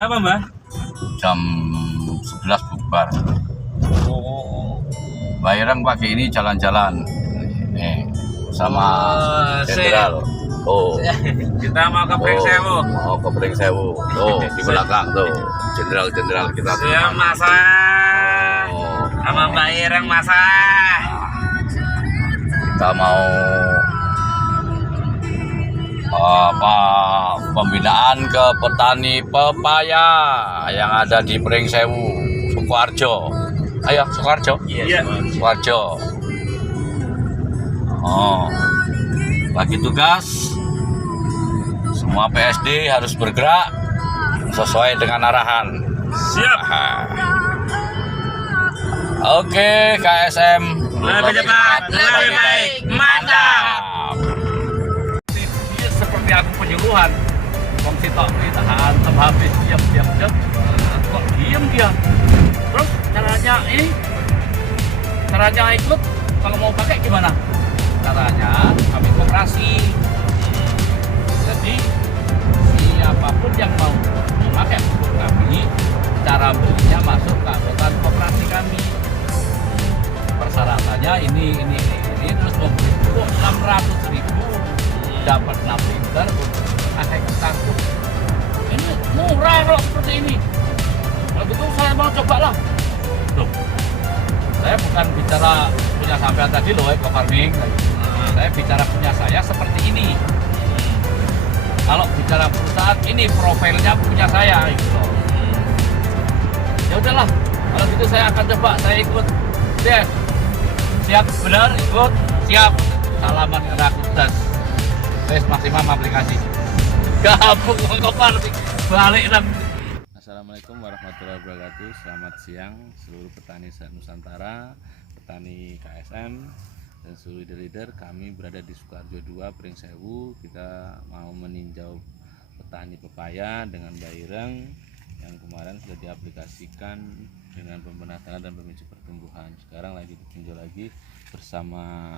Apa Mbak? Jam 11 bubar. Oh, Mbak Ireng pagi ini jalan-jalan nih sama Jenderal. Oh, kita mau ke Pringsewu. Mau ke Pringsewu. Tuh di belakang tuh jenderal kita. Saya masak sama Mbak Ireng masak. Kita mau pembinaan ke petani pepaya yang ada di Pringsewu, Sukoharjo. Ayo Sukoharjo. Iya. Sukoharjo. Bagi tugas semua PSD harus bergerak sesuai dengan arahan. Siap. Oke, KSM Lebih cepat, lebih baik, mantap. Dia seperti aku penyuluhan. Wong sitok ditahan sampai habis diam. Kok diam dia? Terus caranya ikut kalau mau pakai gimana? Caranya kami koperasi. Jadi siapapun yang mau memakai pupuk kami, cara belinya masuk ke anggota koperasi kami. Persyaratannya ini terus membeli pupuk 600.000 dapat 6 liter untuk pakai ketangkup. Ini murah kok seperti ini. Kalau gitu saya mau coba lah. Tuh, saya bukan bicara punya sampean tadi loh, eco farming. Saya bicara punya saya seperti ini. Kalau bicara perusahaan ini profilnya punya saya gitu. Ya udahlah, kalau gitu saya akan coba, saya ikut. Deh, siap benar ikut, siap. Salaman ke Rakutas. Tes maksimum aplikasi. Gabung ngokopar balik lah. Assalamualaikum warahmatullahi wabarakatuh. Selamat siang seluruh petani Nusantara, petani KSM dan seluruh leader. Kami berada di Sukoharjo 2 Pringsewu. Kita mau meninjau petani pepaya dengan Mbak Ireng yang kemarin sudah diaplikasikan dengan pembenahan tanah dan pemicu pertumbuhan. Sekarang lagi ditinjau lagi bersama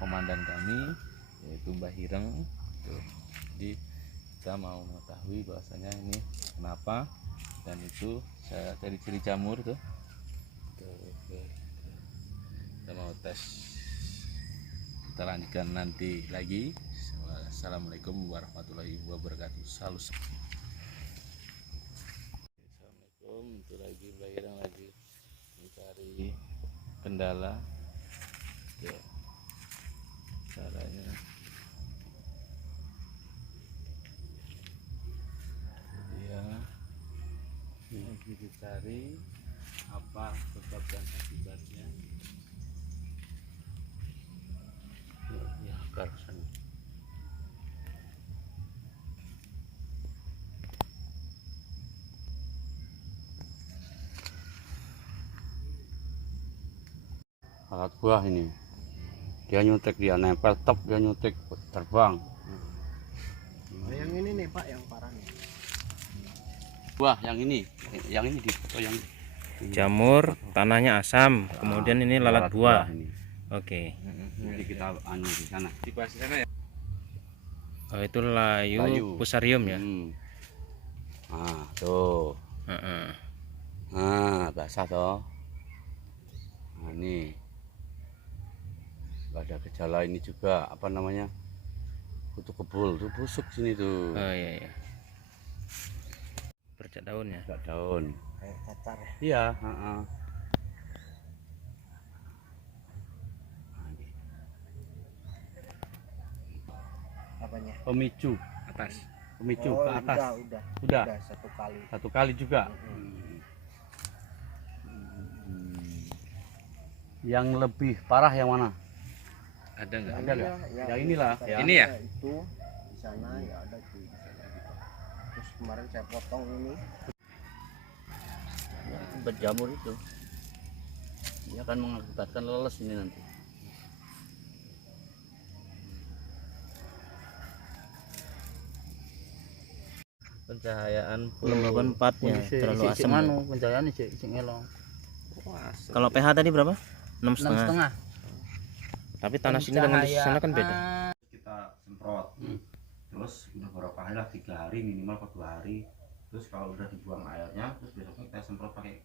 komandan kami yaitu Mbak Ireng. Jadi kita mau mengetahui bahwasanya ini kenapa, dan itu saya dari ciri jamur tuh. Kita mau tes, kita lanjutkan nanti lagi. Assalamualaikum warahmatullahi wabarakatuh. Salam. Assalamualaikum. Itu lagi Mbak Ireng lagi mencari kendala ya, caranya lagi dicari apa sebab dan akibatnya. Ya karusan alat buah ini, dia nyuntik, dia nempel top, dia nyuntik terbang. Yang ini nih Pak, yang parah nih. Buah yang ini di foto yang Jamur, tanahnya asam, kemudian ini lalat buah. ini. Oke. Nanti kita anu di sana. Di sana ya. Oh, itu layu fusarium ya. Nah, tuh. Nah, basah toh. Nah, ini. Ada gejala ini juga, apa namanya? Kutu kebul, tuh busuk sini tuh. Oh iya. Bercak daun ya. Bercak daun. Kayak cacar ya. Iya, Apanya? Pemicu Atas. ke atas. Udah satu kali juga. Yang lebih parah yang mana? Ada nggak? Ada nggak? Yang inilah ya. Ini ya? Itu di sana ya ada di sana juga. Terus kemarin saya potong ini. Berjamur itu dia akan mengakibatkan leles ini nanti. Pencahayaan kelembaban 4 ya, terlalu asam. Pencahayaan sing elong. Kalau pH tadi berapa? 6,5. 6,5. Tapi tanah sini dengan di sana kan beda. Kita semprot terus udah berapa hari lah, 3 hari minimal, 2 hari Terus kalau udah dibuang airnya, terus besoknya kita semprot pakai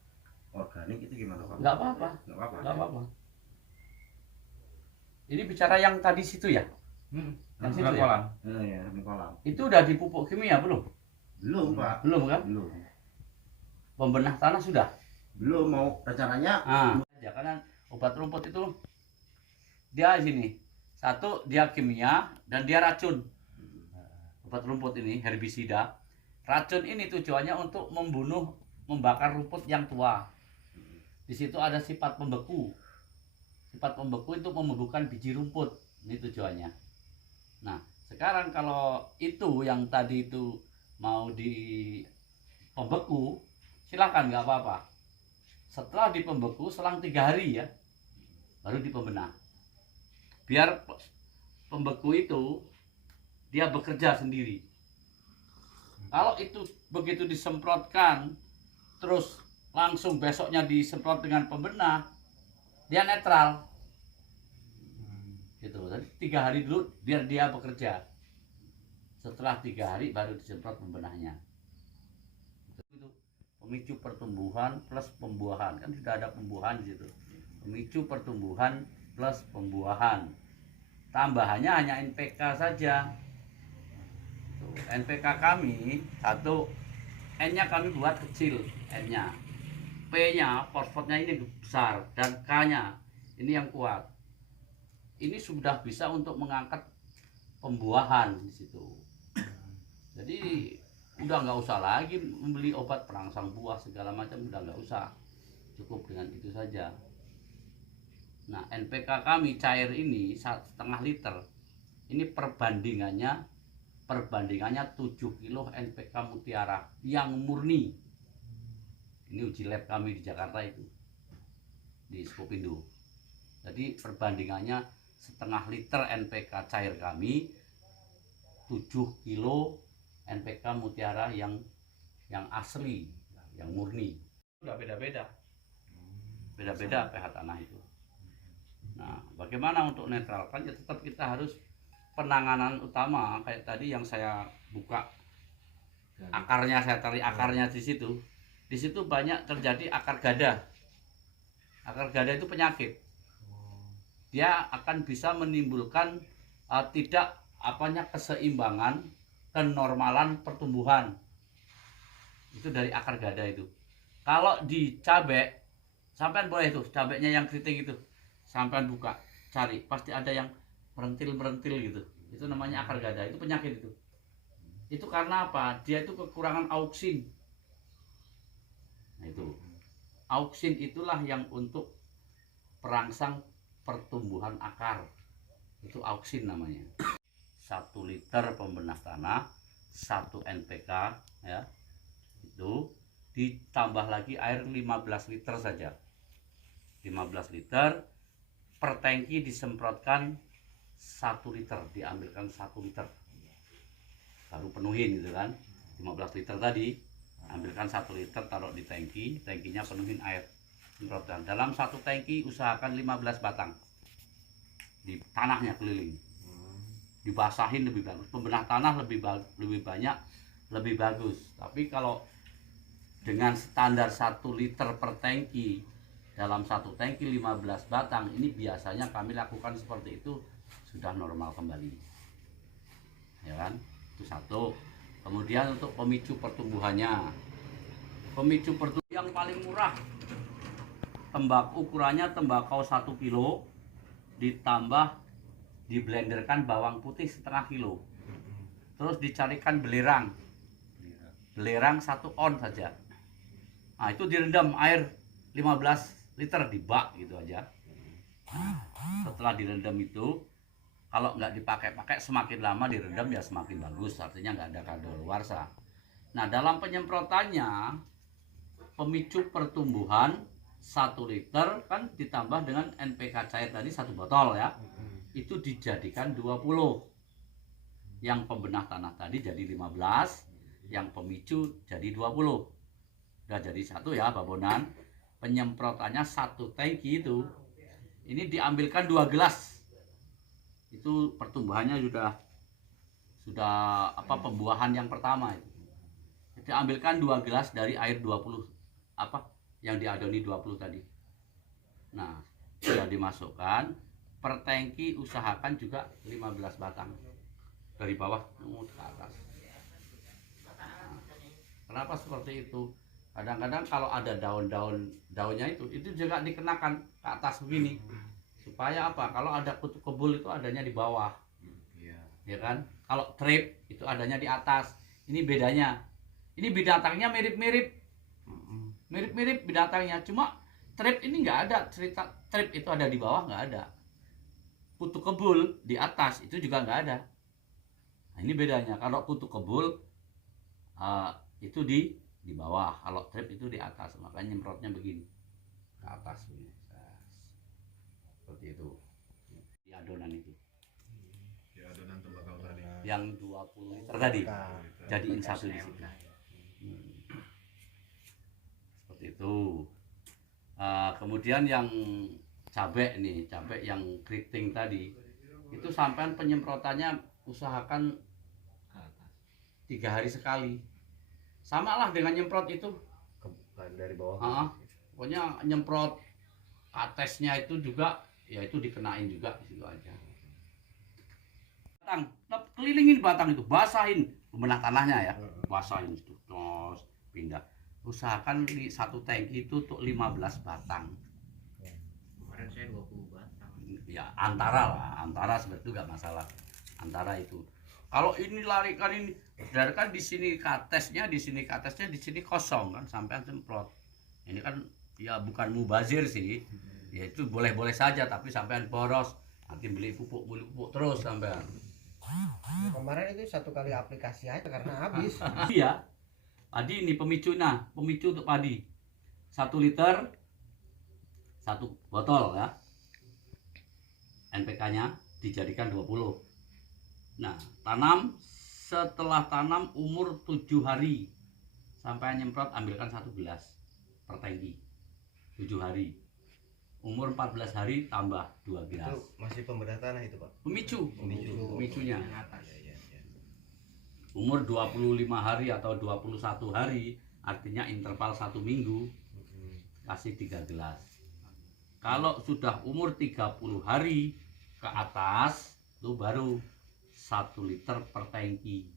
organik itu gimana Pak? Nggak apa-apa. Nggak apa-apa. Nggak apa-apa. Ini bicara yang tadi situ ya? Yang situ ya? kolam. Iya, di kolam. Itu udah dipupuk kimia belum? Belum Pak. Belum kan? Belum. Pembenah tanah sudah? Belum mau rencananya. Ya karena obat rumput itu dia sini. Satu dia kimia dan dia racun. Obat rumput ini herbisida. Racun ini tujuannya untuk membunuh, membakar rumput yang tua. Di situ ada sifat pembeku. Sifat pembeku itu membekukan biji rumput. Ini tujuannya. Nah, sekarang kalau itu yang tadi itu mau di pembeku, silakan nggak apa-apa. Setelah di pembeku selang 3 hari ya, baru di pembenah. Biar pembeku itu dia bekerja sendiri. Kalau itu begitu disemprotkan, terus langsung besoknya disemprot dengan pembenah, dia netral. Gitu. Jadi 3 hari dulu biar dia bekerja. Setelah 3 hari baru disemprot pembenahnya. Itu pemicu pertumbuhan plus pembuahan, kan sudah ada pembuahan di situ. Pemicu pertumbuhan plus pembuahan. Tambahannya hanya NPK saja. Tuh, NPK kami satu, N-nya kami buat kecil, N-nya. P-nya, fosfatnya ini besar dan K-nya ini yang kuat. Ini sudah bisa untuk mengangkat pembuahan di situ. Jadi udah nggak usah lagi membeli obat perangsang buah segala macam, udah nggak usah. Cukup dengan itu saja. Nah, NPK kami cair ini 1,5 liter. Ini perbandingannya 7 kilo NPK Mutiara yang murni. Ini uji lab kami di Jakarta itu, di Skopindo. Jadi perbandingannya 1,5 liter NPK cair kami 7 kilo NPK Mutiara yang asli, yang murni. Udah beda-beda pH tanah itu. Nah, bagaimana untuk netralkan? Ya tetap kita harus penanganan utama kayak tadi yang saya buka akarnya, saya tarik akarnya di situ. Di situ banyak terjadi akar gada. Akar gada itu penyakit. Dia akan bisa menimbulkan tidak keseimbangan, kenormalan pertumbuhan. Itu dari akar gada itu. Kalau di cabai, sampean boleh tuh cabainya yang keriting itu, sampean buka, cari, pasti ada yang merentil gitu. Itu namanya akar gada, itu penyakit itu. Itu karena apa? Dia itu kekurangan auksin. Nah itu, auksin itulah yang untuk perangsang pertumbuhan akar. Itu auksin namanya. 1 liter pembenah tanah, 1 NPK ya. Itu ditambah lagi air 15 liter saja. 15 liter per tangki disemprotkan 1 liter, diambilkan 1 liter. Baru penuhin gitu kan. 15 liter tadi ambilkan 1 liter, taruh di tangki, tangkinya penuhin air, semprotkan. Dalam 1 tangki usahakan 15 batang di tanahnya keliling, dibasahin lebih bagus. Pembenah tanah lebih banyak lebih bagus. Tapi kalau dengan standar 1 liter per tangki, dalam 1 tangki 15 batang, ini biasanya kami lakukan seperti itu sudah normal kembali, ya kan? Itu satu. Kemudian untuk pemicu pertumbuhannya, pemicu pertumbuhan yang paling murah, ukurannya tembakau 1 kilo ditambah diblenderkan bawang putih 1/2 kilo, terus dicarikan belerang 1 on saja. Nah itu direndam air 15 liter di bak gitu aja. Setelah direndam itu, kalau nggak dipakai, semakin lama direndam ya semakin bagus, artinya nggak ada kadaluarsa. Nah dalam penyemprotannya, pemicu pertumbuhan 1 liter kan ditambah dengan NPK cair tadi 1 botol ya, itu dijadikan 20. Yang pembenah tanah tadi jadi 15, yang pemicu jadi 20. Udah jadi 1 ya babonan. Penyemprotannya 1 tangki itu, ini diambilkan 2 gelas. Itu pertumbuhannya sudah pembuahan yang pertama itu diambilkan 2 gelas dari air 20 apa yang diadoni 20 tadi. Nah, sudah dimasukkan per tangki, usahakan juga 15 batang dari bawah ke atas. Nah, kenapa seperti itu? Kadang-kadang kalau ada daunnya itu juga dikenakan ke atas begini. Supaya apa? Kalau ada kutu kebul itu adanya di bawah. Ya kan? Kalau trip itu adanya di atas. Ini bedanya. Ini binatangnya mirip-mirip. Mirip-mirip binatangnya. Cuma trip ini nggak ada. Cerita trip itu ada di bawah nggak ada. Kutu kebul di atas itu juga nggak ada. Nah, ini bedanya. Kalau kutu kebul itu di bawah, kalau trip itu di atas, makanya nyemprotnya begini ke atas begini. Seperti itu di adonan itu, di adonan tembakau tadi yang 20 liter tadi jadiin satu di situ. Seperti itu. Kemudian yang cabai nih, cabai yang keriting tadi itu sampai penyemprotannya usahakan 3 hari sekali. Sama lah dengan nyemprot itu dari bawah. Pokoknya nyemprot atesnya itu juga, ya itu dikenain juga di situ aja. Batang, kelilingin batang itu, basahin pembenah tanahnya ya, basahin itu, terus pindah. Usahakan di satu tangki itu untuk 15 batang. Kemarin saya 20 batang. Ya antara sebetulnya nggak masalah, antara itu. Kalau ini larikan ini, dari kan di sini katesnya, di sini kosong kan, sampai semprot. Ini kan ya bukan mubazir sih, ya itu boleh-boleh saja, tapi sampean boros, nanti beli pupuk terus sampean. Ya, kemarin itu 1 kali aplikasi aja karena habis. Iya, padi ini pemicu untuk padi, 1 liter 1 botol ya, NPK-nya dijadikan 20. Nah, setelah tanam umur 7 hari sampai nyemprot, ambilkan 1 gelas per tangki. 7 hari. Umur 14 hari tambah 2 gelas. Itu masih pembedah tanah itu, Pak. Pemicunya. Umur 25 hari atau 21 hari, artinya interval 1 minggu, kasih 3 gelas. Kalau sudah umur 30 hari ke atas, itu baru 1 liter per tangki.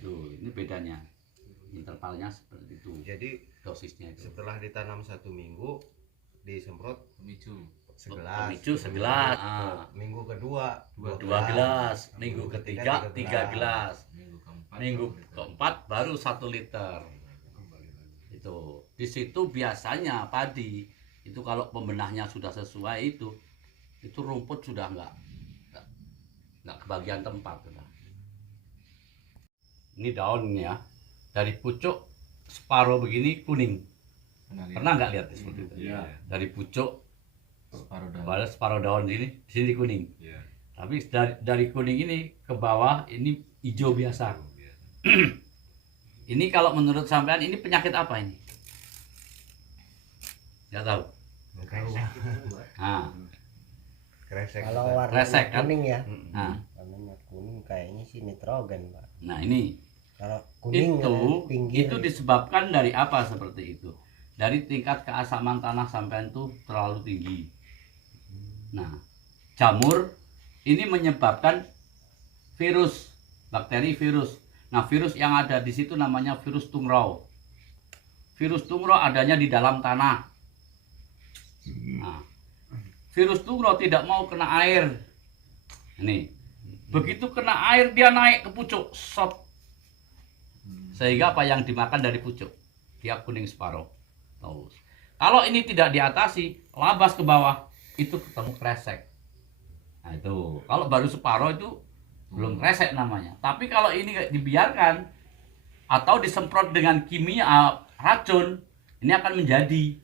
Tuh, ini bedanya. Intervalnya seperti itu. Jadi Dosisnya itu. setelah ditanam 1 minggu disemprot Pemicu. segelas. Pemicu segelas. Minggu kedua 2 gelas. Minggu ketiga 3 gelas. Minggu keempat baru 1 liter. Itu. Di situ biasanya padi itu kalau pembenahnya sudah sesuai itu rumput sudah nggak kebagian tempat. Ini daunnya dari pucuk separuh begini kuning. Pernah nggak lihat seperti itu? Iya. Dari pucuk Separuh daun. di sini kuning. Iya. Tapi dari kuning ini ke bawah ini hijau biasa. Ini kalau menurut sampean ini penyakit apa ini? Nggak tahu. Nah, Kresek. Kalau warna Kresek, kan? kuning ya, nah, warnanya kuning kayaknya sih nitrogen, Pak. nah ini Kalau kuning itu pinggir itu disebabkan dari apa seperti itu? Dari tingkat keasaman tanah sampean tuh terlalu tinggi. Nah, jamur ini menyebabkan virus, bakteri virus. Nah, virus yang ada di situ namanya virus tungau. Virus tungau adanya di dalam tanah. Nah, virus tungau tidak mau kena air. Ini, begitu kena air dia naik ke pucuk, sop. Sehingga apa yang dimakan dari pucuk, dia kuning separuh. Tuh. Kalau ini tidak diatasi, labas ke bawah, itu ketemu kresek. Nah itu, kalau baru separuh itu belum kresek namanya. Tapi kalau ini dibiarkan atau disemprot dengan kimia racun, ini akan menjadi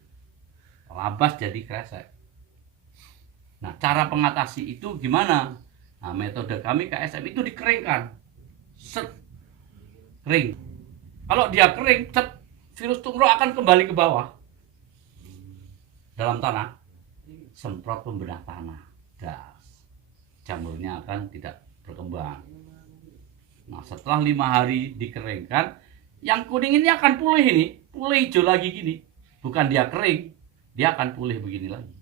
labas jadi kresek. Nah, cara pengatasi itu gimana? Nah, metode kami KSM itu dikeringkan. Set. Kering. Kalau dia kering, cet, virus tungau akan kembali ke bawah. Dalam tanah. Semprot pembedah tanah. Das. Jamurnya akan tidak berkembang. Nah, setelah 5 hari dikeringkan, yang kuning ini akan pulih ini, pulih hijau lagi gini. Bukan dia kering, dia akan pulih begini lagi.